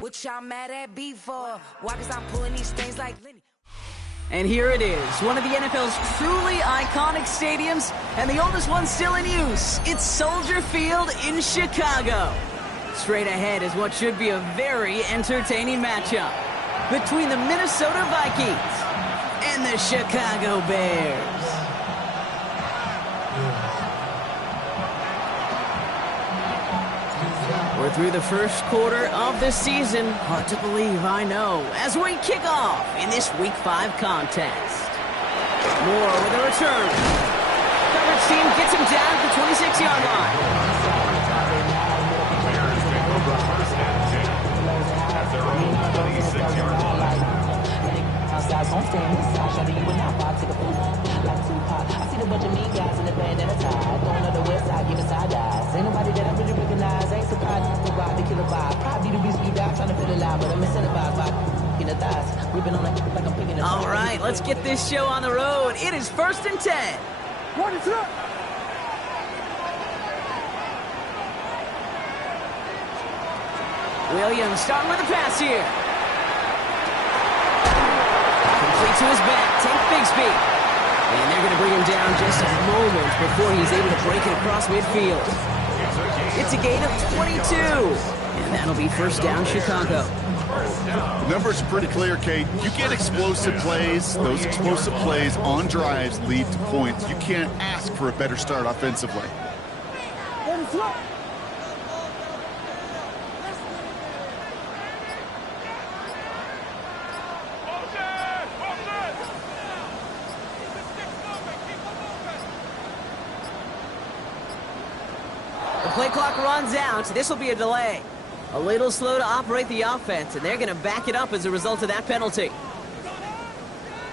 What y'all mad at me for? Why? 'Cause I'm pulling these things like Lenny. And here it is, one of the NFL's truly iconic stadiums, and the oldest one still in use. It's Soldier Field in Chicago. Straight ahead is what should be a very entertaining matchup between the Minnesota Vikings and the Chicago Bears. We're through the first quarter of the season. Hard to believe, I know, as we kick off in this Week 5 contest. Moore with a return. Coverage team gets him down at the 26-yard line. At their own 26-yard line. I see the bunch of mean guys in the band and a tie. Going on the west side, giving side eyes. Ain't nobody that I really recognize. Ain't surprised to ride the killer vibe. Probably the beast you die trying to feel alive, but I'm incentivized by in the thighs. Ripping on it like I'm picking a. All right, let's get this show on the road. It is 1st and 10. What is up? Williams starting with a pass here. Complete to his back. Tank Bigsby. And they're going to bring him down just a moment before he's able to break it across midfield. It's a gain of 22. And that'll be first down, Chicago. The numbers are pretty clear, Kate. You get explosive plays. Those explosive plays on drives lead to points. You can't ask for a better start offensively. Play clock runs out. This will be a delay. A little slow to operate the offense, and they're going to back it up as a result of that penalty.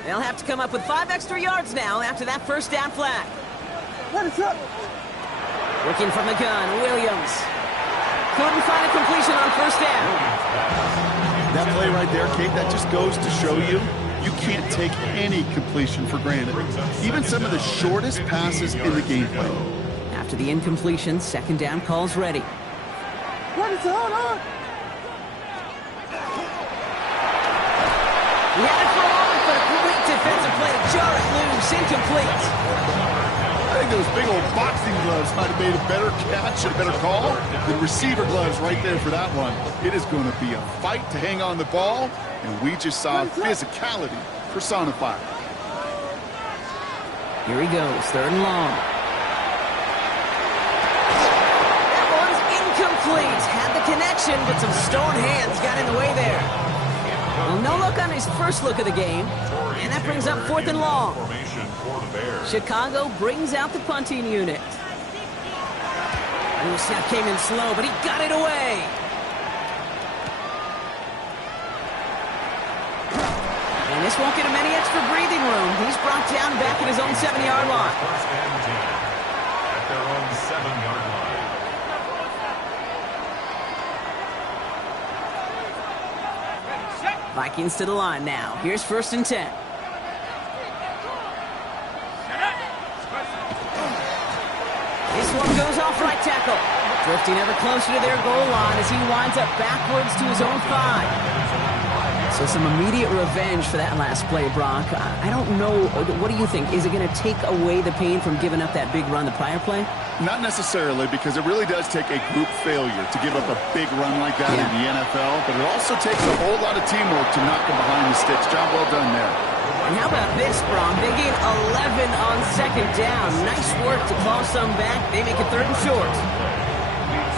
They'll have to come up with 5 extra yards now after that first down flag. What is up? Working from the gun, Williams. Couldn't find a completion on first down. That play right there, Kate, that just goes to show you can't take any completion for granted. Even some of the shortest passes in the game plan. After the incompletion, second down calls ready. What is going on? He had it for a moment, but a great defensive play to jar it loose, incomplete. I think those big old boxing gloves might have made a better catch and a better call than receiver gloves right there for that one. It is going to be a fight to hang on the ball, and we just saw physicality personified. Here he goes, third and long. Complete. Had the connection, but some stone hands got in the way there. Well, no look on his first look of the game, and that brings up 4th and long. Chicago brings out the punting unit. Ooh, snap came in slow, but he got it away. And this won't get him any extra breathing room. He's brought down back at his own 7-yard line. At their own 7-yard line. Vikings to the line now. Here's 1st and 10. This one goes off right tackle. Drifting ever closer to their goal line as he winds up backwards to his own 5. So some immediate revenge for that last play, Brock. I don't know. What do you think? Is it going to take away the pain from giving up that big run the prior play? Not necessarily, because it really does take a group failure to give up a big run like that in the NFL, but it also takes a whole lot of teamwork to knock them behind the sticks. Job well done there. And how about this, Brock? They gain 11 on second down. Nice work to claw some back. They make it 3rd and short.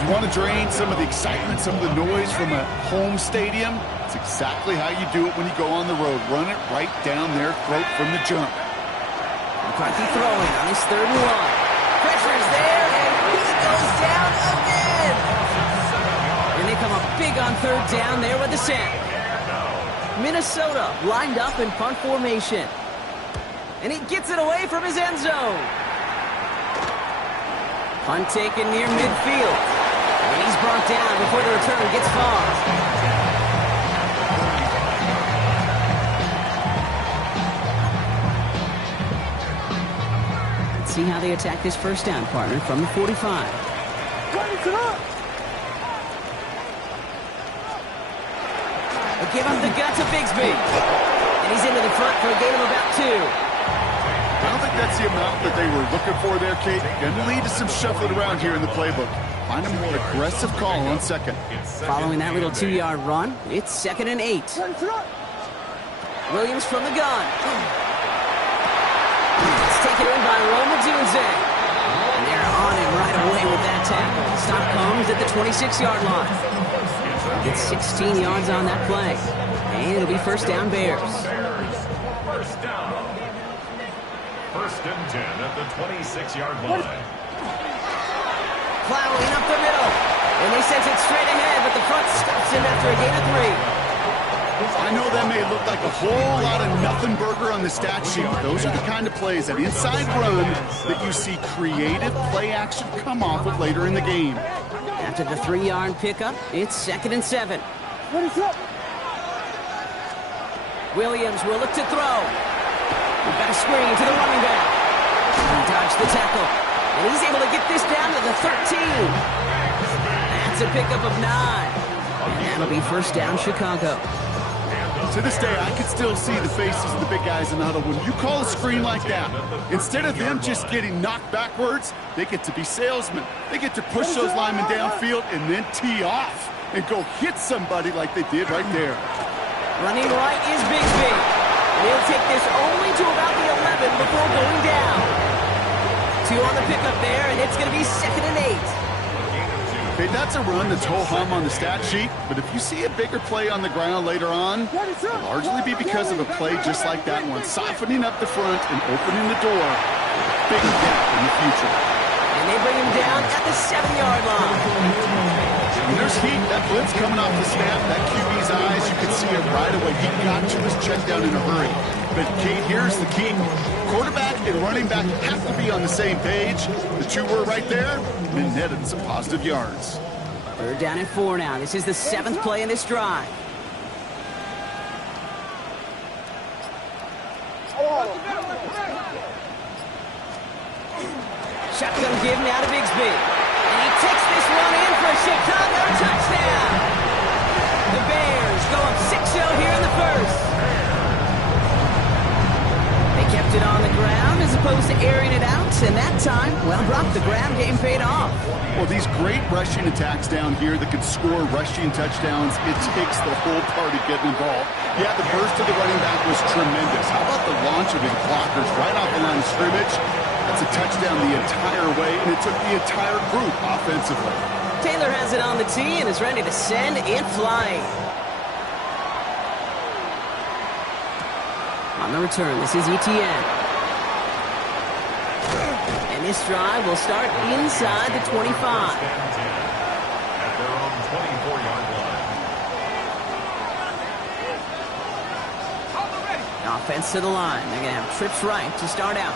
You want to drain some of the excitement, some of the noise from a home stadium? It's exactly how you do it when you go on the road. Run it right down their throat from the jump. McCarthy throwing on his 3rd and long. Pressure's there, and he goes down again. And they come up big on 3rd down there with the sack. Minnesota lined up in punt formation. And he gets it away from his end zone. Punt taken near midfield. And he's brought down before the return gets far. See how they attack this first down, partner, from the 45. They give up the gut to Bigsby. And he's into the front for a gain of about 2. I don't think that's the amount that they were looking for there, Kate. Going to lead to some shuffling around here in the playbook. Find a more aggressive call on second. Following that little 2-yard run, it's 2nd and 8. Williams from the gun. It's taken in by Roma Dunze. And they're on him right away with that tackle. Stop comes at the 26-yard line. It's 16 yards on that play. And it'll be first down Bears. First down. 1st and 10 at the 26-yard line. Plowing up the middle. And they sent it straight ahead, but the front stops him after a gain of 3. I know that may look like a whole lot of nothing burger on the stat sheet, but those are the kind of plays, that inside run, that you see creative play action come off of later in the game. After the 3-yard pickup, it's 2nd and 7. Williams will look to throw. We've got a screen to the running back. He dodged the tackle. And he's able to get this down to the 13. That's a pickup of 9. And that'll be first down Chicago. To this day, I can still see the faces of the big guys in the huddle. When you call a screen like that, instead of them just getting knocked backwards, they get to be salesmen. They get to push those linemen downfield and then tee off and go hit somebody like they did right there. Running right is Bigsby. They'll take this only to about the 11 before going down. 2 on the pickup there, and it's going to be 2nd and 8. Okay, that's a run that's ho-hum on the stat sheet, but if you see a bigger play on the ground later on, it'll largely be because of a play just like that one, softening up the front and opening the door for a bigger gap in the future. And they bring him down at the 7-yard line. When there's heat, that blitz coming off the snap, that QB's eyes, you can see it right away. He got to his check down in a hurry. But, Kate, here's the key. Quarterback and running back have to be on the same page. The 2 were right there, and it netted some positive yards. 3rd down and 4 now. This is the 7th play in this drive. Shotgun give now to Bigsby. And he takes this one in for a Chicago touchdown. The Bears go up 6-0 here in the first. They kept it on the ground as opposed to airing it out, and that time, well, Brock, the ground game paid off. Well, these great rushing attacks down here that can score rushing touchdowns, it takes the whole party getting involved. Yeah, the burst of the running back was tremendous. How about the launch of his blockers right off the line of scrimmage? That's a touchdown the entire way, and it took the entire group offensively. Taylor has it on the tee and is ready to send it flying. On the return, this is Etienne. And this drive will start inside the 25. At their own 24-yard line. Offense to the line. They're going to have trips right to start out.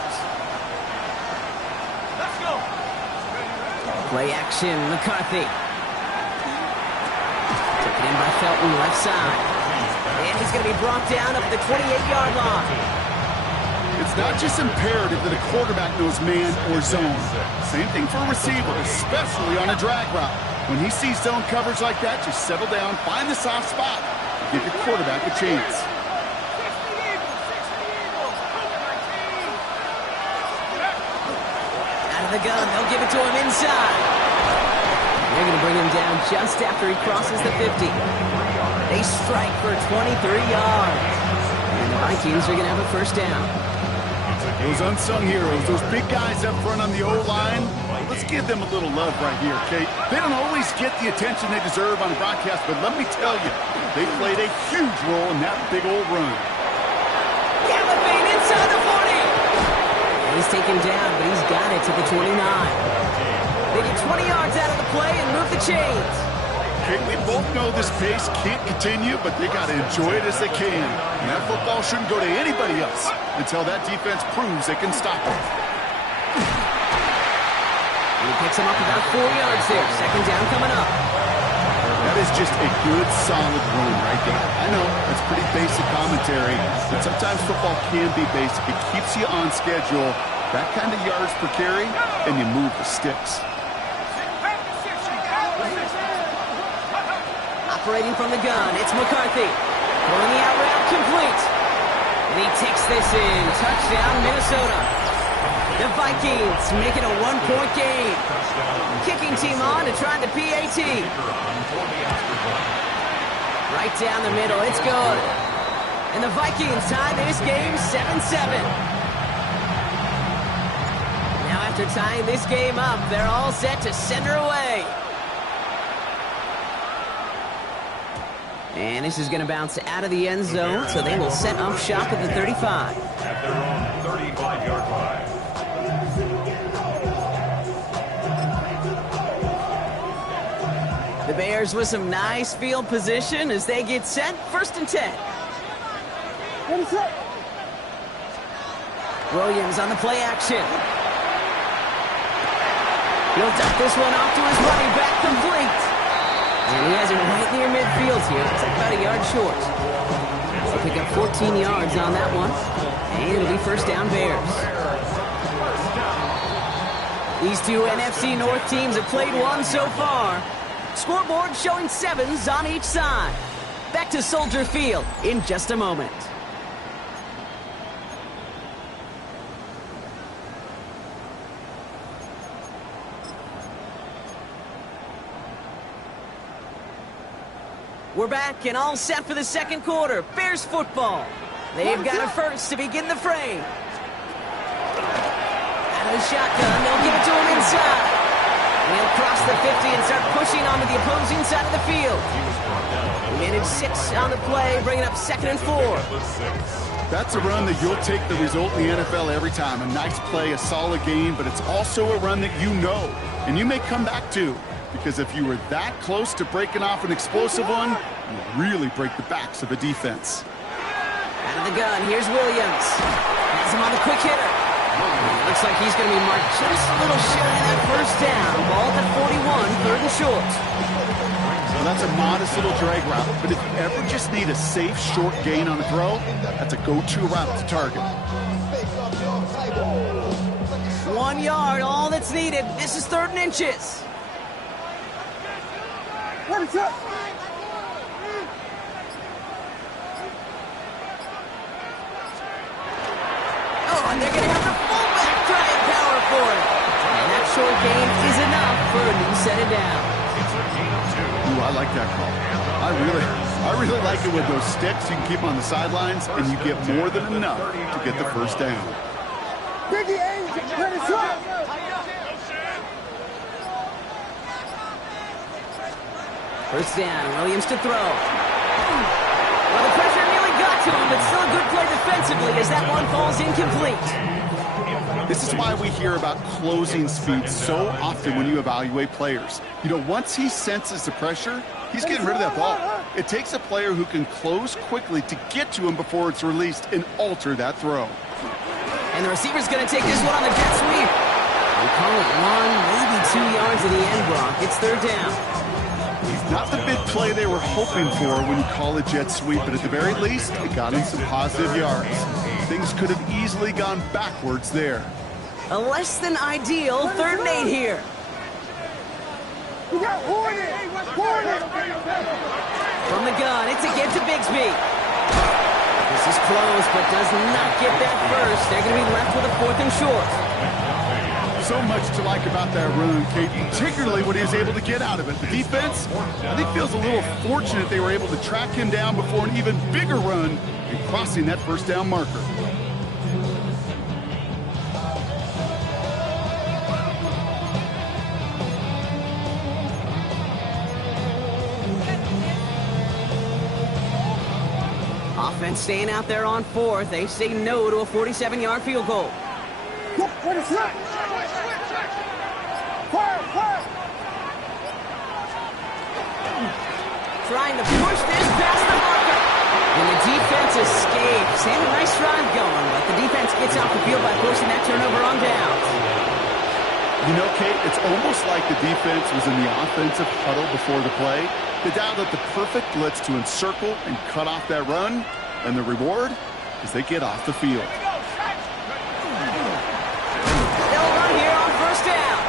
Let's go. Play action, McCarthy. Taken in by Felton, left side. And he's going to be brought down up the 28-yard line. It's not just imperative that a quarterback knows man or zone. Same thing for a receiver, especially on a drag route. When he sees zone coverage like that, just settle down, find the soft spot, and give your quarterback a chance. Out of the gun, they'll give it to him inside. They're going to bring him down just after he crosses the 50. They strike for 23 yards. And the Vikings are going to have a first down. Those unsung heroes, those big guys up front on the O-line, let's give them a little love right here, Kate. They don't always get the attention they deserve on broadcast, but let me tell you, they played a huge role in that big old run. Galloping inside the 40. He's taken down, but he's got it to the 29. They get 20 yards out of the play and move the chains. Kate, we both know this pace can't continue, but they got to enjoy it as they can. And that football shouldn't go to anybody else until that defense proves they can stop it. And he picks him up about 4 yards there. Second down coming up. That is just a good, solid run right there. I know, that's pretty basic commentary, but sometimes football can be basic. It keeps you on schedule, that kind of yards per carry, and you move the sticks. Operating from the gun, it's McCarthy. Throwing the out route complete. And he takes this in. Touchdown, Minnesota. The Vikings make it a one-point game. Kicking team on to try the PAT. Right down the middle, it's good. And the Vikings tie this game 7-7. Now after tying this game up, they're all set to send her away. And this is going to bounce out of the end zone, so they will set up shop at the 35. At their own 35-yard line. The Bears with some nice field position as they get set. 1st and 10. Ready, set. Williams on the play action. He'll duck this one off to his running back, complete. And he has it right near midfield here. It's like about a yard short. They'll pick up 14 yards on that one. And it'll be 1st down Bears. These two NFC North teams have played one so far. Scoreboard showing 7s on each side. Back to Soldier Field in just a moment. We're back and all set for the second quarter. Bears football. They've got a first to begin the fray. Out of the shotgun, they'll give it to him inside. And he'll cross the 50 and start pushing onto the opposing side of the field. He managed 6 on the play, bringing up 2nd and 4. That's a run that you'll take the result in the NFL every time. A nice play, a solid game, but it's also a run that you know and you may come back to. Because if you were that close to breaking off an explosive one, you really break the backs of a defense. Out of the gun, here's Williams. Has him on the quick hitter. Looks like he's going to be marked just a little shy of that 1st down. Ball at 41, 3rd and short. Well, that's a modest little drag route, but if you ever just need a safe, short gain on a throw, that's a go-to route to target. 1 yard, all that's needed. This is 3rd and inches. Ready, set. Oh, and they're going to have the fullback trying power for it. And that short gain is enough for a new set it down. Ooh, I like that call. I really like it with those sticks. You can keep them on the sidelines, and you get more than enough to get the 1st down. Biggie Ainge, ready, set. First down, Williams to throw. Well, the pressure nearly got to him, but still a good play defensively as that one falls incomplete. This is why we hear about closing speed so often when you evaluate players. You know, once he senses the pressure, he's getting rid of that ball. It takes a player who can close quickly to get to him before it's released and alter that throw. And the receiver's going to take this one on the jet sweep. We call it 1, maybe 2 yards of the end block. It's 3rd down. Not the big play they were hoping for when you call a jet sweep, but at the very least, it got him some positive yards. Things could have easily gone backwards there. A less than ideal 3rd and 8 here. We got Hornet. Hornet. From the gun, it's a give to Bigsby. This is close, but does not get that first. They're going to be left with a 4th and short. So much to like about that run, Kate, particularly what he was able to get out of it. The defense, I think, feels a little fortunate they were able to track him down before an even bigger run and crossing that 1st down marker. Offense staying out there on 4th. They say no to a 47-yard field goal. Ready, set. Fire, fire. Trying to push this past the marker. And the defense escapes. And a nice drive going, but the defense gets off the field by forcing that turnover on downs. You know, Kate, it's almost like the defense was in the offensive huddle before the play. They dialed up the perfect blitz to encircle and cut off that run. And the reward is they get off the field. They'll run here on 1st down.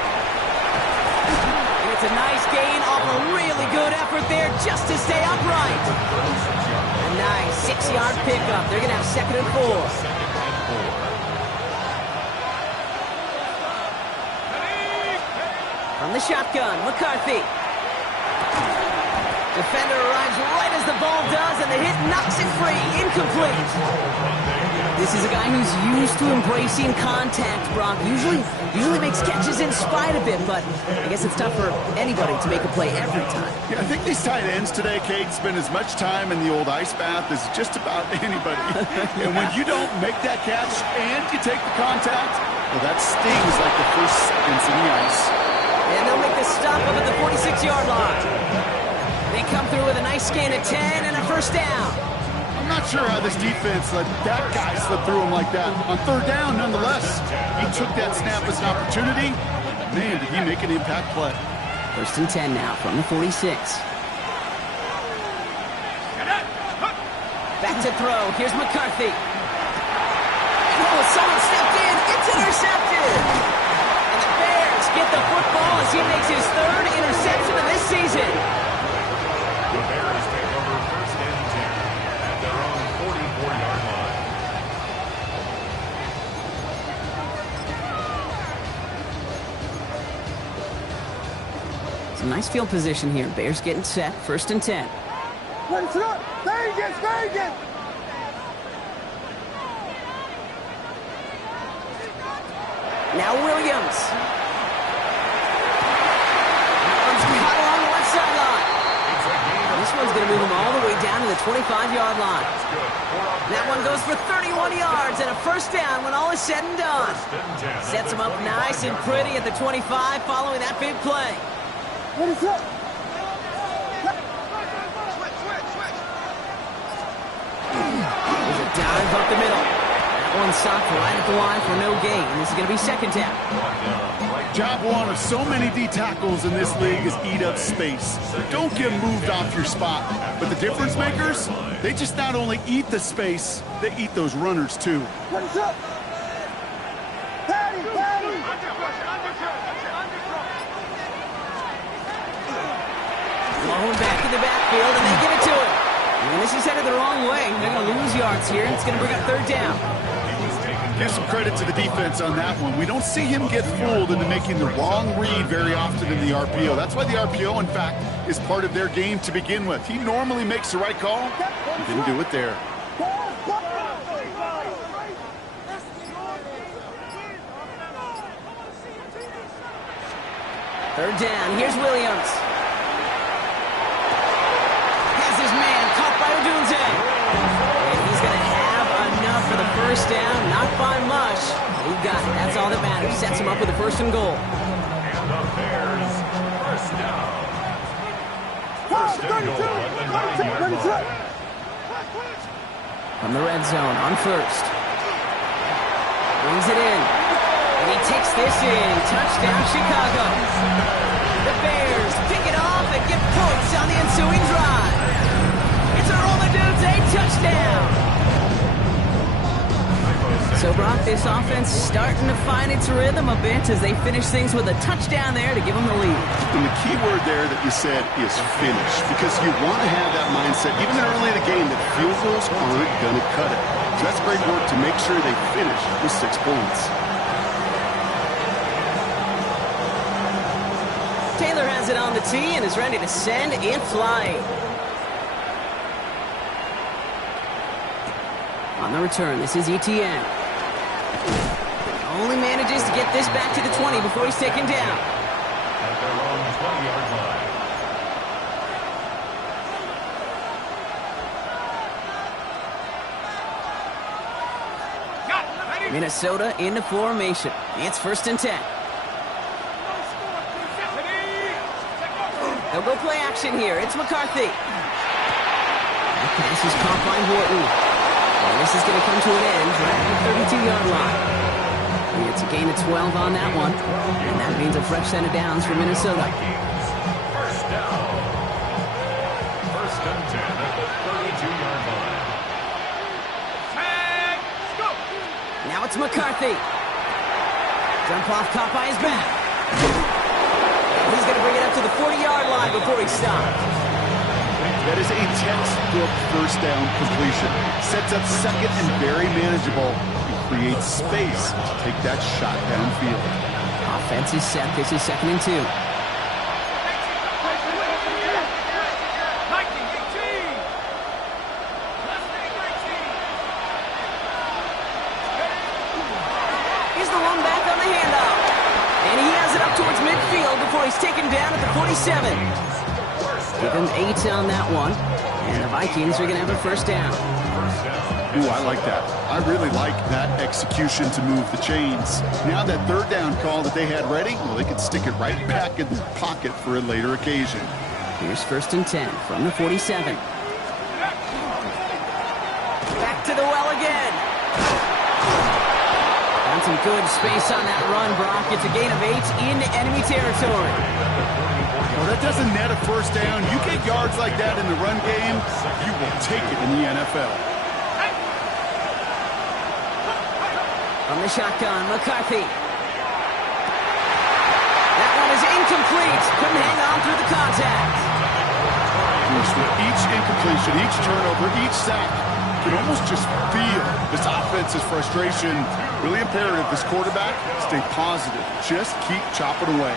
And it's a nice gain off a really good effort. effort there just to stay upright. A nice 6-yard pickup. They're going to have 2nd and 4. From the shotgun, McCarthy. Defender arrives right as the ball does, and the hit knocks it free. Incomplete. This is a guy who's used to embracing contact, Brock. Usually makes catches in spite of it, but I guess it's tough for anybody to make a play every time. Yeah, I think these tight ends today, Kate, spend as much time in the old ice bath as just about anybody. And when you don't make that catch and you take the contact, well, that stings like the first seconds in the ice. And they'll make the stop up at the 46-yard line. They come through with a nice gain of 10 and a first down. I'm not sure how this defense let that guy slip through him like that. On 3rd down, nonetheless, he took that snap as an opportunity. Man, did he make an impact play. 1st and 10 now from the 46. Back to throw. Here's McCarthy. Oh, someone stepped in. It's intercepted. And the Bears get the football as he makes his 3rd interception of this season. The Bears take over 1st and 10 at their own 44-yard line. It's a nice field position here. Bears getting set. 1st and 10. Ready, set up. Vegas, Vegas. Now Williams. One's caught along the left sideline. This one's going to move him all the way down to the 25-yard line. That one goes for 31 yards and a first down when all is said and done. Sets him up nice and pretty at the 25 following that big play. Ready, set up. There's a dive up the middle. That one stopped right at the line for no gain. This is going to be 2nd down. Job one of so many D tackles in this league is eat up space. Don't get moved off your spot. But the difference makers, they just not only eat the space, they eat those runners too. Ready, set up. Patty, Patty. Blown back in the backfield, and they give it to him. And this is headed the wrong way. They're going to lose yards here, and it's going to bring up 3rd down. Give some credit to the defense on that one. We don't see him get fooled into making the wrong read very often in the RPO. That's why the RPO, in fact, is part of their game to begin with. He normally makes the right call. He didn't do it there. 3rd down. Here's Williams. Has his man caught by Odunze. And he's going to have enough for the first down. Not by much. He got it. That's all that matters. Sets him up with a 1st and goal. And the Bears, 1st down. 1st and goal at the 9-yard line. From the red zone on 1st. Brings it in. And he takes this in. Touchdown, Chicago. The Bears pick it off and get points on the ensuing drive. It's a Rome Odunze touchdown. So, Brock, this offense starting to find its rhythm a bit as they finish things with a touchdown there to give them the lead. And the key word there that you said is finish, because you want to have that mindset, even early in the game, that field goals aren't going to cut it. So that's great work to make sure they finish with 6 points. Taylor has it on the tee and is ready to send it flying. On the return, this is Etienne. Only manages to get this back to the 20 before he's taken down. At their own 20-yard line. Minnesota into formation. It's 1st and 10. They'll go play action here. It's McCarthy. That pass is caught by Horton. And this is going to come to an end right at the 32-yard line. And it's a gain of 12 on that one. And that means a fresh set of downs for Minnesota. 1st down. 1st and 10 at the 32-yard line. Now it's McCarthy. Jump off caught by his back. He's going to bring it up to the 40-yard line before he stops. That is a textbook first down completion. Sets up second and very manageable. And creates space to take that shot downfield. Offense is set. This is 2nd and 2. Here's the one back on the handoff. And he has it up towards midfield before he's taken down at the 47. Give him 8 on that one. And the Vikings are going to have a first down. Ooh, I like that. I really like that execution to move the chains. Now that third down call that they had ready, well, they can stick it right back in their pocket for a later occasion. Here's 1st and 10 from the 47. Back to the well again. Found some good space on that run, Brock. It's a gain of 8 into enemy territory. Well, that doesn't net a first down. You get yards like that in the run game, you will take it in the NFL. From the shotgun, McCarthy. That one is incomplete. Couldn't hang on through the contact. With each incompletion, each turnover, each sack, you can almost just feel this offense's frustration. Really imperative, this quarterback, stay positive. Just keep chopping away.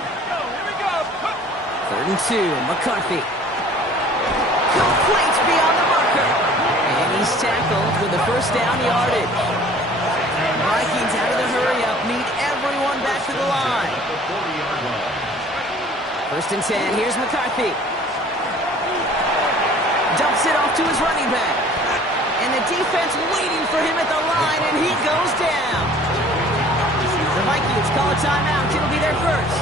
3rd and 2, McCarthy. Complete beyond the marker. And he's tackled with the first down yardage. Vikings out of the hurry-up, need everyone back to the line. 1st and 10, here's McCarthy. Dumps it off to his running back. And the defense waiting for him at the line, and he goes down. The Vikings call a timeout. It'll be their first.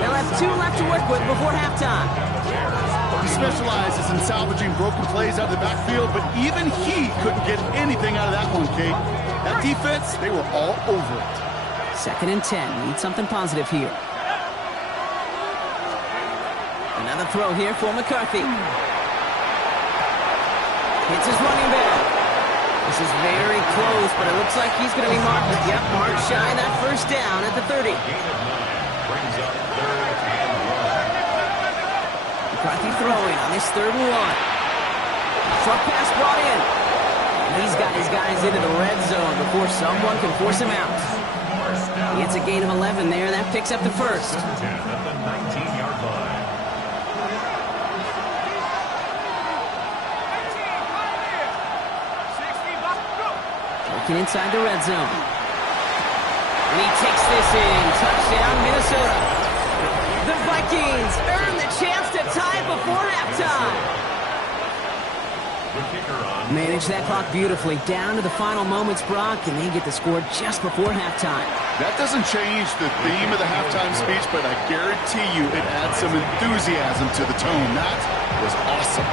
They'll have 2 left to work with before halftime. He specializes in salvaging broken plays out of the backfield, but even he couldn't get anything out of that one, Kate. That defense, they were all over it. 2nd and 10. Need something positive here. Another throw here for McCarthy. Hits his running back. This is very close, but it looks like he's going to be marked. Yep, marked shy that first down at the 30. McCarthy throwing on this 3rd and 1. Short pass brought in. And he's got his guys into the red zone before someone can force him out. It's a gain of 11 there. That picks up the first. At the 19-yard line. Working inside the red zone. And he takes this in. Touchdown, Minnesota. The Vikings earn the chance to tie before halftime. Manage that clock beautifully. Down to the final moments, Brock, and they get the score just before halftime. That doesn't change the theme of the halftime speech, but I guarantee you it adds some enthusiasm to the tone. That was awesome.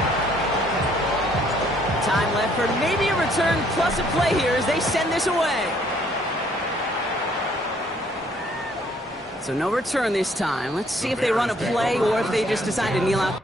Time left for maybe a return plus a play here as they send this away. So no return this time. Let's see if they run a play or if they just decide to kneel out.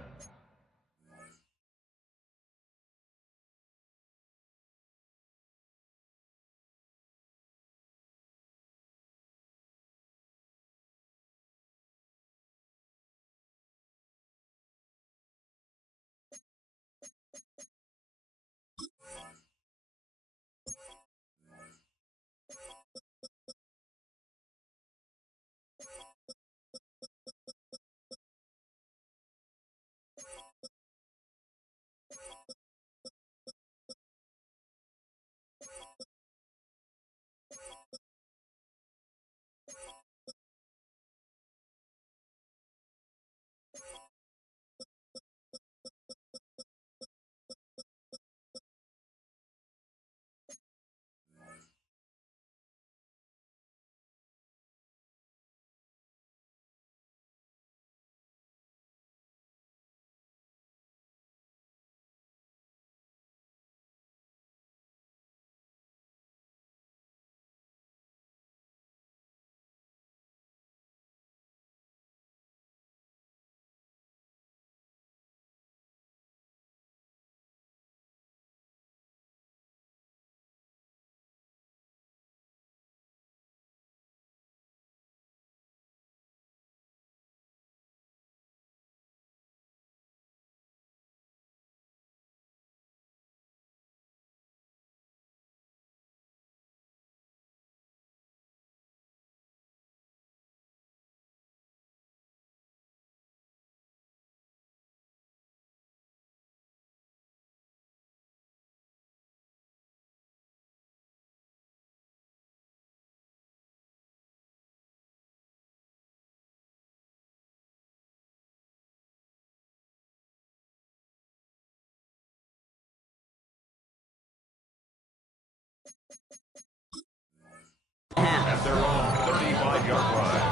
at their own 35-yard line.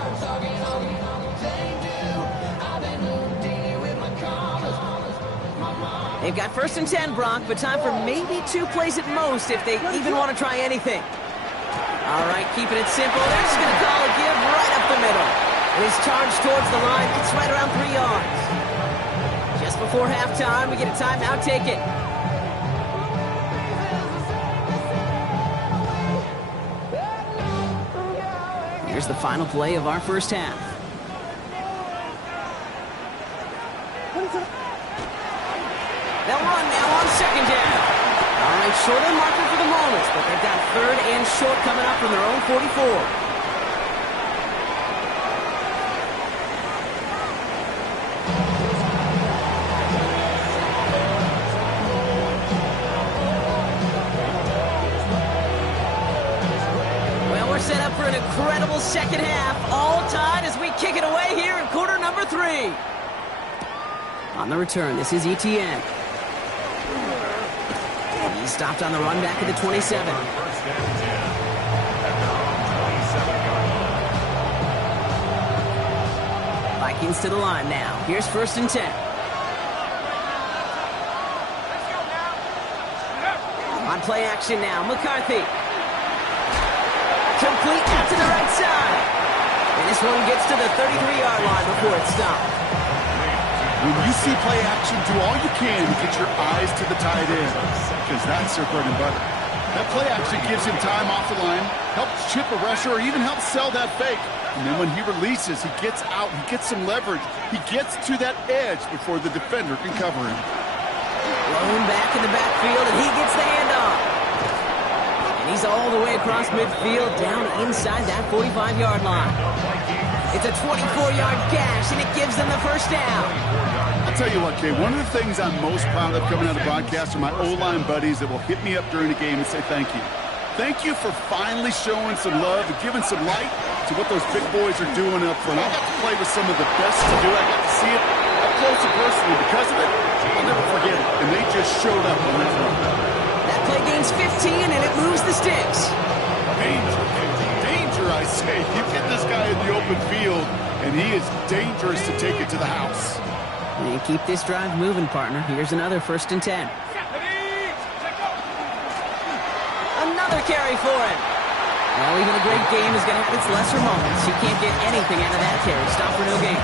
They've got 1st and 10, Brock, but time for maybe 2 plays at most if they even want to try anything. All right, keeping it simple. They're just going to call a give right up the middle. And he's charged towards the line. It's right around 3 yards. Just before halftime, we get a timeout taken. Here's the final play of our first half. They'll run now on 2nd down. All right, short on marker for the moment, but they've got 3rd and short coming up from their own 44. Well, we're set up for an incredible second half. All tied as we kick it away here in quarter number 3. On the return, this is Etienne. He's stopped on the run back at the 27. 1st and 10 at their own 27-yard line. Vikings to the line now. Here's 1st and 10. On play action now, McCarthy. Complete out to the right side. And this one gets to the 33-yard line before it's stopped. When you see play action, do all you can to get your eyes to the tight end, because that's their bread and butter. That play action gives him time off the line, helps chip a rusher, or even helps sell that fake. And then when he releases, he gets out, he gets some leverage. He gets to that edge before the defender can cover him. Blown back in the backfield, and he gets the handoff. And he's all the way across midfield, down inside that 45-yard line. It's a 24-yard gash, and it gives them the 1st down. I'll tell you what, Kay, one of the things I'm most proud of coming out of broadcast are my O-line buddies that will hit me up during the game and say thank you. Thank you for finally showing some love and giving some light to what those big boys are doing up front. I got to play with some of the best to do it. I got to see it up close and personal. Because of it, I'll never forget it. And they just showed up on that run. That play gains 15, and it moves the sticks. Danger, I say. You get this guy in the open field, and he is dangerous to take it to the house. And keep this drive moving, partner. Here's another 1st and 10. Another carry for him. Well, even a great game is going to have its lesser moments. You can't get anything out of that carry. Stop for no gain.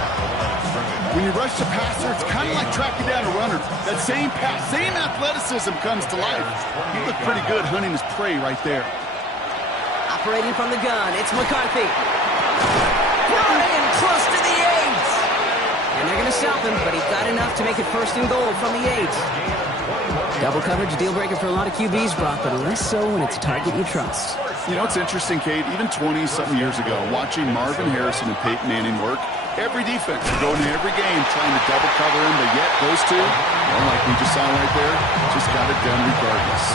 When you rush the passer, it's kind of like tracking down a runner. That same pass, same athleticism comes to life. He looked pretty good hunting his prey right there. Operating from the gun, it's McCarthy. Brought in close to the 8. And they're going to stop him, but he got enough to make it 1st and goal from the 8. Double coverage, deal breaker for a lot of QBs, Brock, but less so when it's a target you trust. You know, it's interesting, Kate, even 20-something years ago, watching Marvin Harrison and Peyton Manning work, every defense would go into every game trying to double cover him, but yet those two, well, like we just saw right there, just got it done regardless.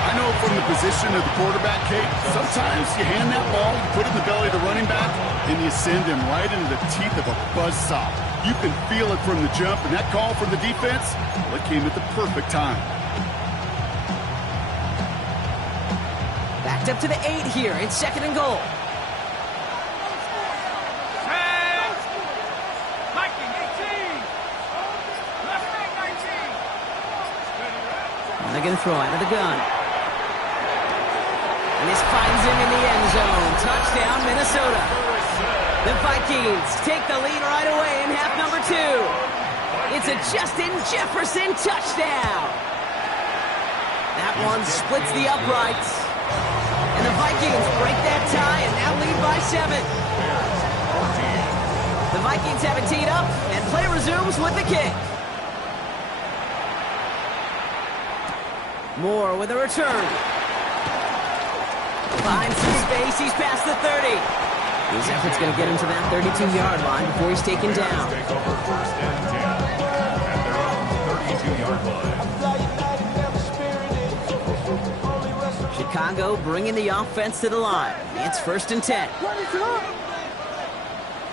I know from the position of the quarterback, Kate, sometimes you hand that ball, you put it in the belly of the running back, and you send him right into the teeth of a buzzsaw. You can feel it from the jump, and that call from the defense, well, it came at the perfect time. Backed up to the 8 here. It's 2nd and goal. And they're going to throw out of the gun. And this finds him in the end zone. Touchdown, Minnesota. The Vikings take the lead right away in half number 2. It's a Justin Jefferson touchdown. That one splits the uprights. And the Vikings break that tie and now lead by 7. The Vikings have it teed up, and play resumes with the kick. Moore with a return. Finds some space, he's past the 30. His effort's going to get him to that 32-yard line before he's taken down. Take over 1st and 10 at their own 32-yard line. Chicago bringing the offense to the line. It's 1st and 10.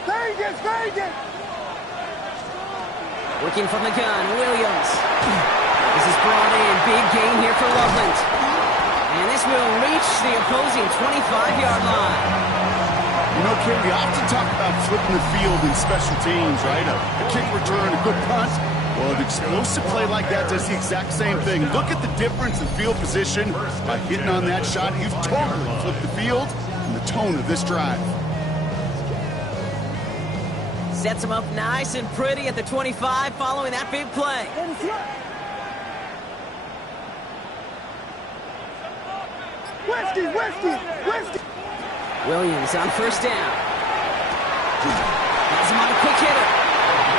Vegas! Working from the gun, Williams. This is brought in. Big gain here for Loveland. And this will reach the opposing 25-yard line. You know, Kate, we often talk about flipping the field in special teams, right? A kick return, a good punt. Well, an explosive play like that does the exact same thing. Look at the difference in field position. By hitting on that shot, you've totally flipped the field and the tone of this drive. Sets him up nice and pretty at the 25 following that big play. Westy! Williams on first down. Has him on a quick hitter.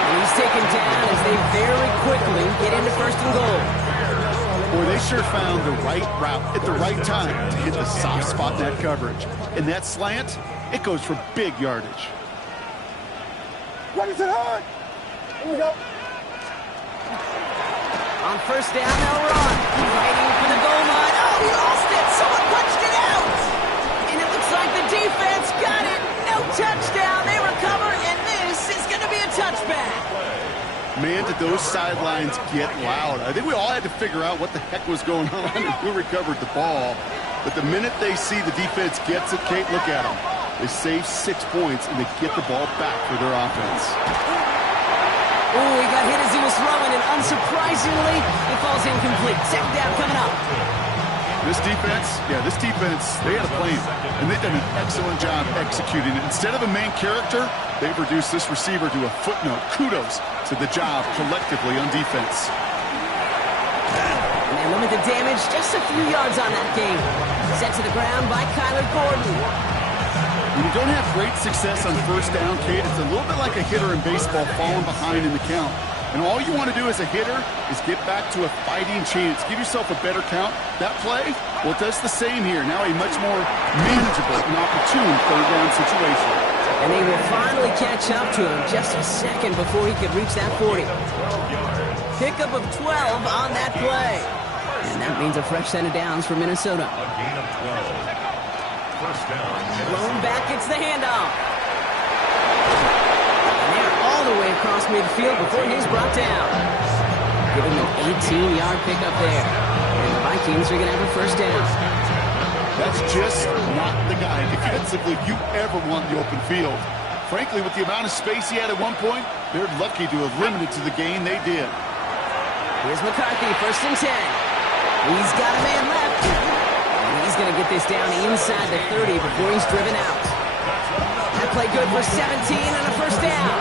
And he's taken down as they very quickly get into first and goal. Boy, they sure found the right route at the right time to hit the soft spot in that coverage. And that slant, it goes for big yardage. What is it hard? Here we go. On first down, they'll run. Fighting for the goal line. Oh, he lost it. Someone punched it out. And it looks like the defense got it. No touchdown. They recover, and this is going to be a touchback. Man, did those sidelines get loud. I think we all had to figure out what the heck was going on and who recovered the ball. But the minute they see the defense gets it, Kate, look at them. They save 6 points, and they get the ball back for their offense. Oh, he got hit as he was throwing, and unsurprisingly, it falls incomplete. Second down coming up. This defense, they had a plan, and they've done an excellent job executing it. Instead of a main character, they've reduced this receiver to a footnote. Kudos to the job collectively on defense. And they limit the damage, just a few yards on that game. Set to the ground by Kyler Gordon. When you don't have great success on first down, Kate, it's a little bit like a hitter in baseball falling behind in the count. And all you want to do as a hitter is get back to a fighting chance. Give yourself a better count. That play, well, it does the same here. Now a much more manageable and opportune third down situation. And they will finally catch up to him just a second before he could reach that 40. Pickup of 12 on that play. And that means a fresh set of downs for Minnesota. A gain of 12. First down. Blown back, it's the handoff. And they're all the way across midfield before he's brought down. Give him an 18-yard pickup there. And the Vikings are going to have a first down. That's just not the guy defensively you ever want in the open field. Frankly, with the amount of space he had at one point, they're lucky to have limited to the gain they did. Here's McCarthy, first and 10. He's got a man left. And he's going to get this down inside the 30 before he's driven out. That play good for 17 and a first down.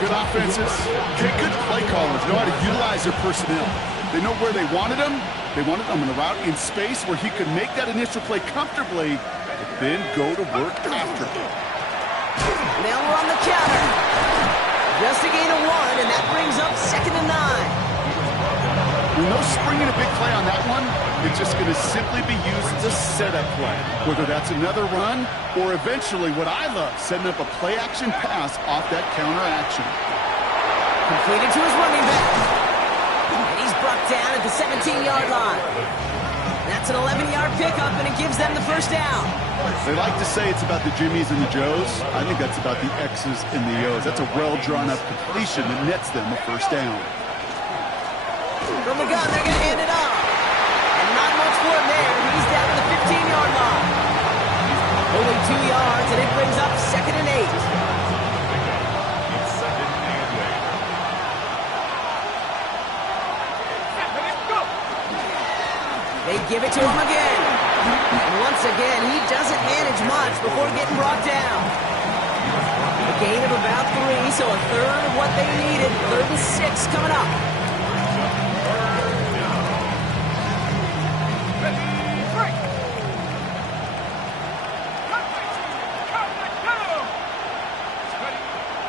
Good offenses. Good play callers know how to utilize their personnel. They know where they wanted him. They wanted him in a route in space where he could make that initial play comfortably, but then go to work after. Now we're on the counter. Just a gain of 1, and that brings up second and 9. With no springing a big play on that one, it's just going to simply be used as a setup play. Whether that's another run or eventually what I love, setting up a play-action pass off that counter action. Completed to his running back. And he's brought down at the 17-yard line. That's an 11-yard pickup, and it gives them the first down. They like to say it's about the Jimmies and the Joes. I think that's about the X's and the O's. That's a well-drawn-up completion that nets them a first down. From the gun, they're going to hand it off. And not much for him there. He's down to the 15-yard line. Only 2 yards, and it brings up second and 8. They give it to him again. And once again, he doesn't manage much before getting brought down. A gain of about 3, so a third of what they needed. 3rd and 6 coming up.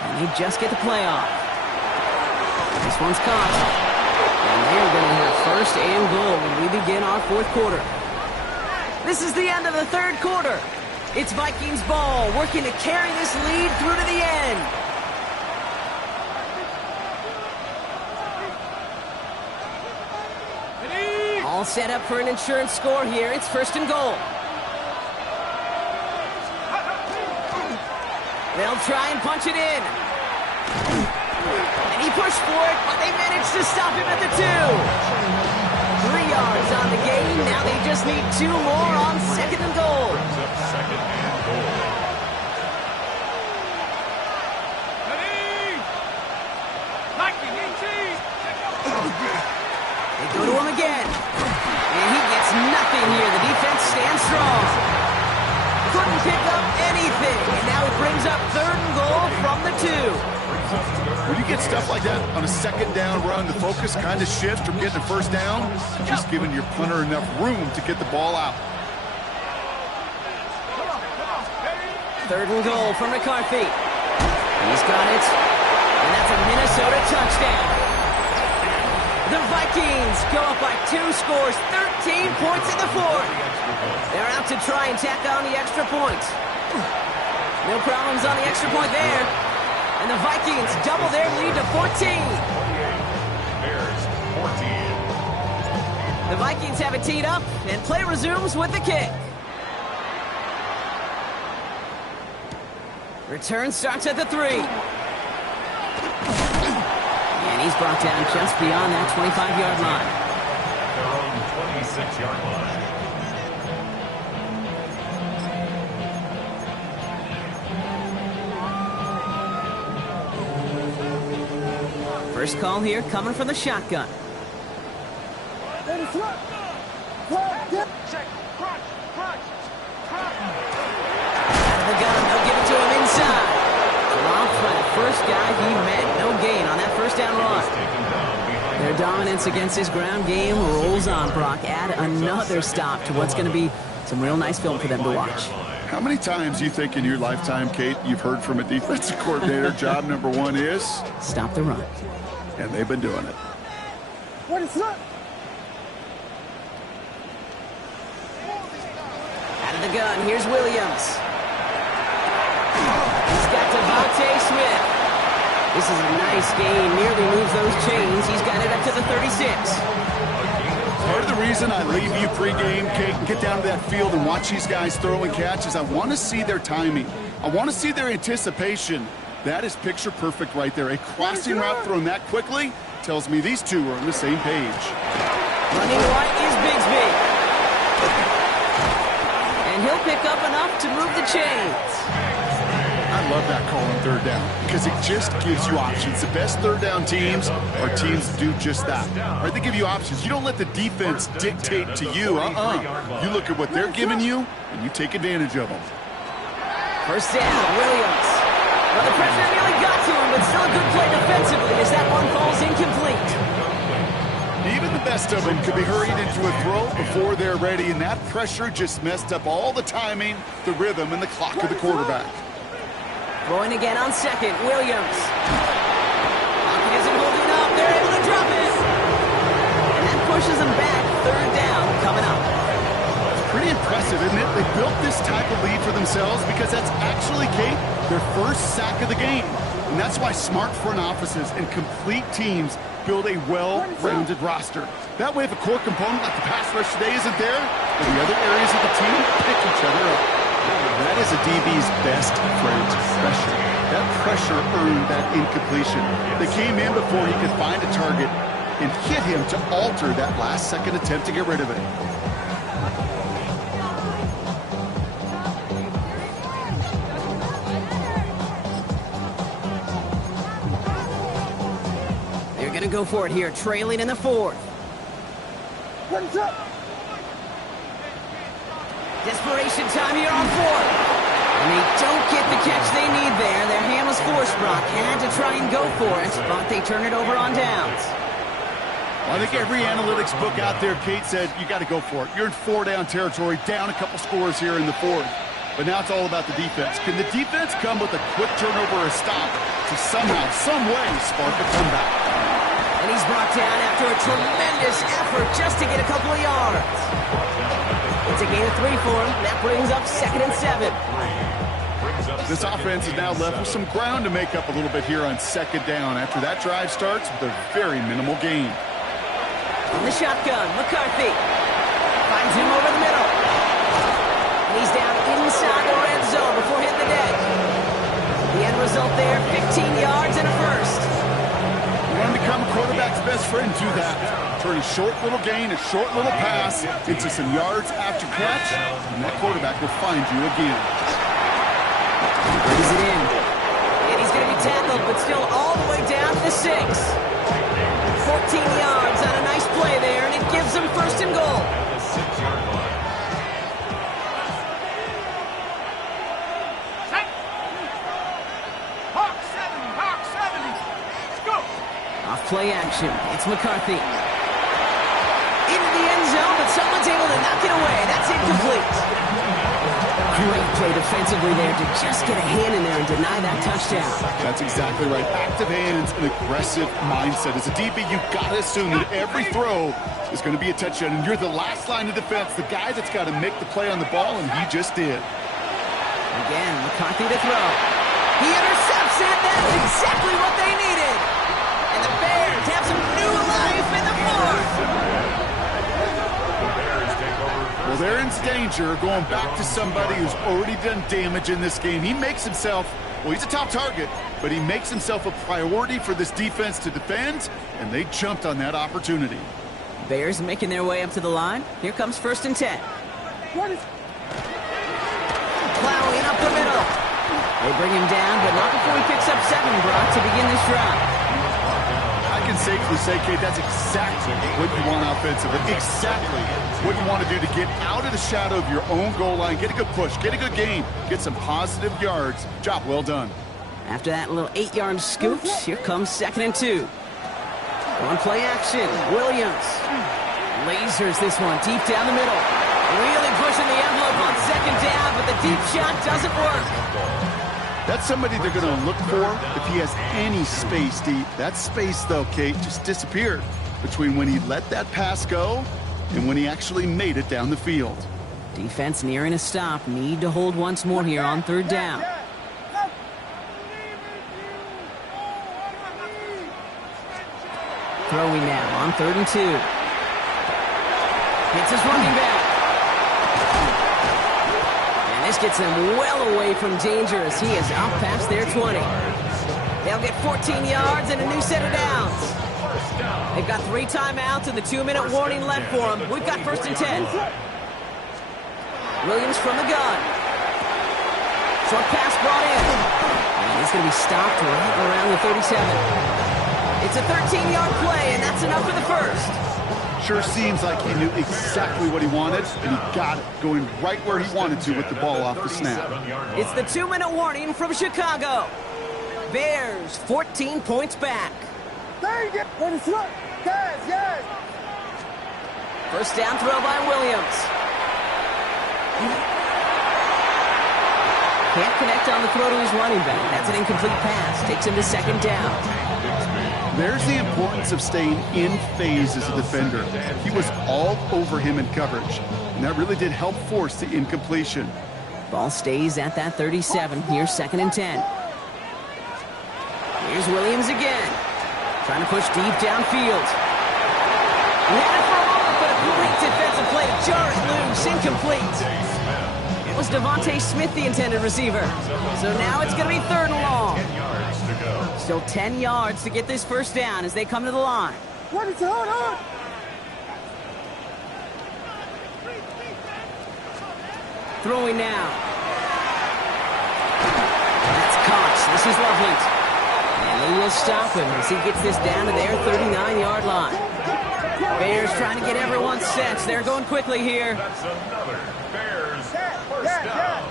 And they just get the play off. This one's caught. And they're going to have first and goal when we begin our 4th quarter. This is the end of the 3rd quarter. It's Vikings ball, working to carry this lead through to the end. All set up for an insurance score here. It's 1st and goal. They'll try and punch it in. And he pushed for it, but they managed to stop him at the 2. 3 yards on the game. Now they just need 2 more on 2nd and goal. to him again. And he gets nothing here. The defense stands strong. Couldn't pick up anything. And now it brings up 3rd and goal from the 2. When you get stuff like that on a 2nd down run, the focus kind of shifts from getting a 1st down to just giving your punter enough room to get the ball out. 3rd and goal for McCarthy. He's got it. And that's a Minnesota touchdown. The Vikings go up by 2 scores, 13 points in the 4th. They're out to try and tack on the extra point. No problems on the extra point there. And the Vikings double their lead to 14. Bears 14. The Vikings have it teed up, and play resumes with the kick. Return starts at the 3. And he's brought down just beyond that 25-yard line. Their own 26-yard line. First call here coming from the shotgun. Out of the gun, they'll give it to him inside. Dropped by the first guy he met. No gain on that 1st down run. Their dominance against his ground game rolls on, Brock. Add another stop to what's going to be some real nice film for them to watch. How many times do you think in your lifetime, Kate, you've heard from a defensive coordinator, job number 1 is? Stop the run. And they've been doing it. What is that? Out of the gun, here's Williams. He's got Devontae Smith. This is a nice gain, nearly moves those chains. He's got it up to the 36. Part of the reason I leave you pregame, Kate, and get down to that field and watch these guys throw and catch is I want to see their timing. I want to see their anticipation. That is picture perfect right there. A crossing route thrown that quickly tells me these two are on the same page. Running right is Bigsby. And he'll pick up enough to move the chains. I love that call on 3rd down because it just gives you options. The best 3rd down teams are teams that do just that. Right? They give you options. You don't let the defense dictate to you. You look at what they're giving you, and you take advantage of them. 1st down, Williams. Well, the pressure nearly got to him, but still a good play defensively as that one falls incomplete. Even the best of them could be hurried into a throw before they're ready, and that pressure just messed up all the timing, the rhythm, and the clock of the quarterback. Throwing again on 2nd, Williams. Pocket isn't holding up. They're able to drop it. And that pushes them back. 3rd down coming up. It's pretty impressive, isn't it? They built this type of lead for themselves because that's actually, Kate, their 1st sack of the game. And that's why smart front offices and complete teams build a well-rounded roster. That way, if a core component like the pass rush today isn't there, then the other areas of the team pick each other up. That is a DB's best friend, pressure. That pressure earned that incompletion. They came in before he could find a target and hit him to alter that last-second attempt to get rid of it. They're going to go for it here, trailing in the 4th. What is up? Desperation time here on 4th. And they don't get the catch they need there. Their hand was forced, Brock. Had to try and go for it, but they turn it over on downs. Well, I think every analytics book out there, Kate, said you got to go for it. You're in 4-down territory, down a couple scores here in the 4th. But now it's all about the defense. Can the defense come with a quick turnover or a stop to somehow, some way, spark a comeback? And he's brought down after a tremendous effort just to get a couple of yards. It's a gain of 3 for him. That brings up 2nd and 7. This offense is now left with some ground to make up a little bit here on 2nd down after that drive starts with a very minimal gain. In the shotgun, McCarthy finds him over the middle. And he's down inside the red zone before hitting the deck. The end result there, 15 yards and a 1st. You want to become a quarterback's best friend, do that. Turn a short little gain, a short little pass into some yards after catch, and that quarterback will find you again. Brings it in. And he's going to be tackled, but still all the way down to the 6. 14 yards on a nice play there, and it play action. It's McCarthy. Into the end zone, but someone's able to knock it away. That's incomplete. Great play defensively there to just get a hand in there and deny that touchdown. That's exactly right. Active hands and aggressive mindset. As a DB, you've got to assume that every throw is going to be a touchdown, and you're the last line of defense, the guy that's got to make the play on the ball, and he just did. Again, McCarthy to throw. He intercepts it. That's exactly what they needed. And the Bears have some new life in the fourth. Well, they're in danger, going back to somebody who's already done damage in this game. He makes himself, well, he's a top target, but he makes himself a priority for this defense to defend, and they jumped on that opportunity. Bears making their way up to the line. Here comes 1st and 10. Plowing up the middle. They bring him down, but not before he picks up 7, Brock, to begin this drive. I can safely say, Kate, that's exactly what you want offensively. Exactly what you want to do to get out of the shadow of your own goal line, get a good push, get a good gain, get some positive yards. Job well done. After that little 8-yard scoop, here comes 2nd and 2. On play action, Williams. Lasers this one deep down the middle. Really pushing the envelope on 2nd down, but the deep shot doesn't work. That's somebody they're going to look for if he has any space deep. That space, though, Kate, just disappeared between when he let that pass go and when he actually made it down the field. Defense nearing a stop. Need to hold once more here on 3rd down. Throwing now on 3rd and 2. Hits his running back. And this gets them well away from danger as he is up past their 20. They'll get 14 yards and a new set of downs. They've got 3 timeouts and the 2-minute warning left for them. We've got 1st and 10. Williams from the gun. Short pass brought in. And he's going to be stopped right around the 37. It's a 13-yard play, and that's enough for the first. Sure seems like he knew exactly what he wanted, and he got it, going right where he wanted to with the ball off the snap. It's the 2-minute warning from Chicago. Bears 14 points back. First down throw by Williams. Can't connect on the throw to his running back. That's an incomplete pass. Takes him to 2nd down. There's the importance of staying in phase as a defender. He was all over him in coverage, and that really did help force the incompletion. Ball stays at that 37. Here's 2nd and 10. Here's Williams again. Trying to push deep downfield. He had it for a moment, but a great defensive play. Jar it loose, incomplete. It was Devontae Smith, the intended receiver. So now it's going to be 3rd and long. Still 10 yards to get this first down as they come to the line. Throwing now. That's Cox. This is Loveland. And they will stop him as he gets this down to their 39-yard line. Bears trying to get everyone set. They're going quickly here. That's another Bears first down.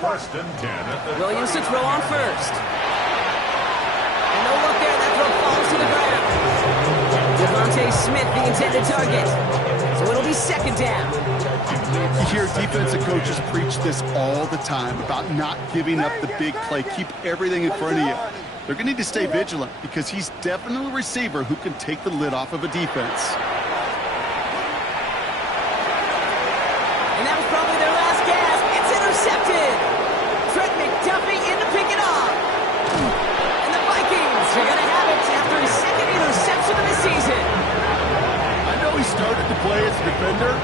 1st and 10 at the Williams to throw on 1st. And no look there. That throw falls to the ground. Devontae Smith, the intended target. So it'll be 2nd down. You hear defensive coaches preach this all the time about not giving up the big play. Keep everything in front of you. They're going to need to stay vigilant because he's definitely a receiver who can take the lid off of a defense. And that was probably their last gasp. It's intercepted. Trent McDuffie in to pick it off. And the Vikings are going to have it after his 2nd interception of the season. I know he started to play as a defender.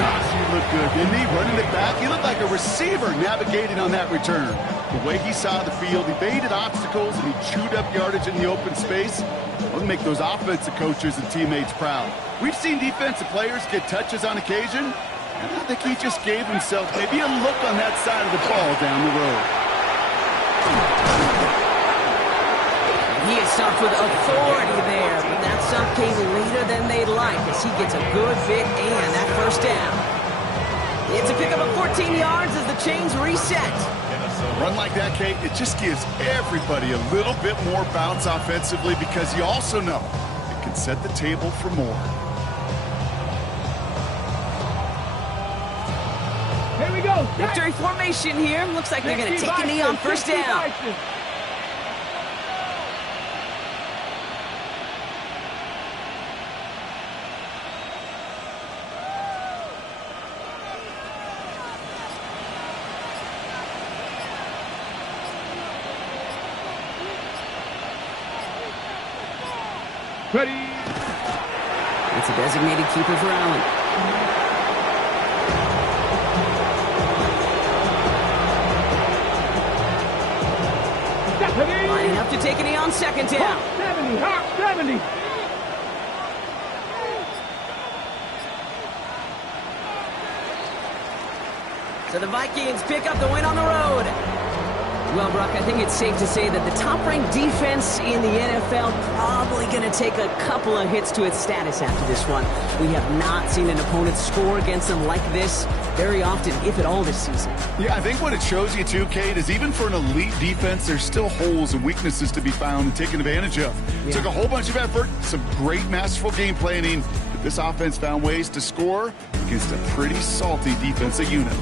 Gosh, he looked good, didn't he? Running it back, he looked like a receiver navigating on that return. The way he saw the field, he evaded obstacles, and he chewed up yardage in the open space. It'll make those offensive coaches and teammates proud. We've seen defensive players get touches on occasion, and I think he just gave himself maybe a look on that side of the ball down the road. He is stopped with authority there, but that stop came later than they'd like as he gets a good bit and that first down. It's a pickup of 14 yards as the chains reset. A run like that, Kate, it just gives everybody a little bit more bounce offensively because you also know it can set the table for more. Here we go. Victory formation here. Looks like they're going to take a knee on first down. Ready. It's a designated keeper for Allen. Lining up to take a knee on second down. 70, 70. So the Vikings pick up the win on the road. Well, Brock, I think it's safe to say that the top-ranked defense in the NFL probably going to take a couple of hits to its status after this one. We have not seen an opponent score against them like this very often, if at all, this season. Yeah, I think what it shows you too, Kate, is even for an elite defense, there's still holes and weaknesses to be found and taken advantage of. It took a whole bunch of effort, some great masterful game planning, but this offense found ways to score against a pretty salty defensive unit.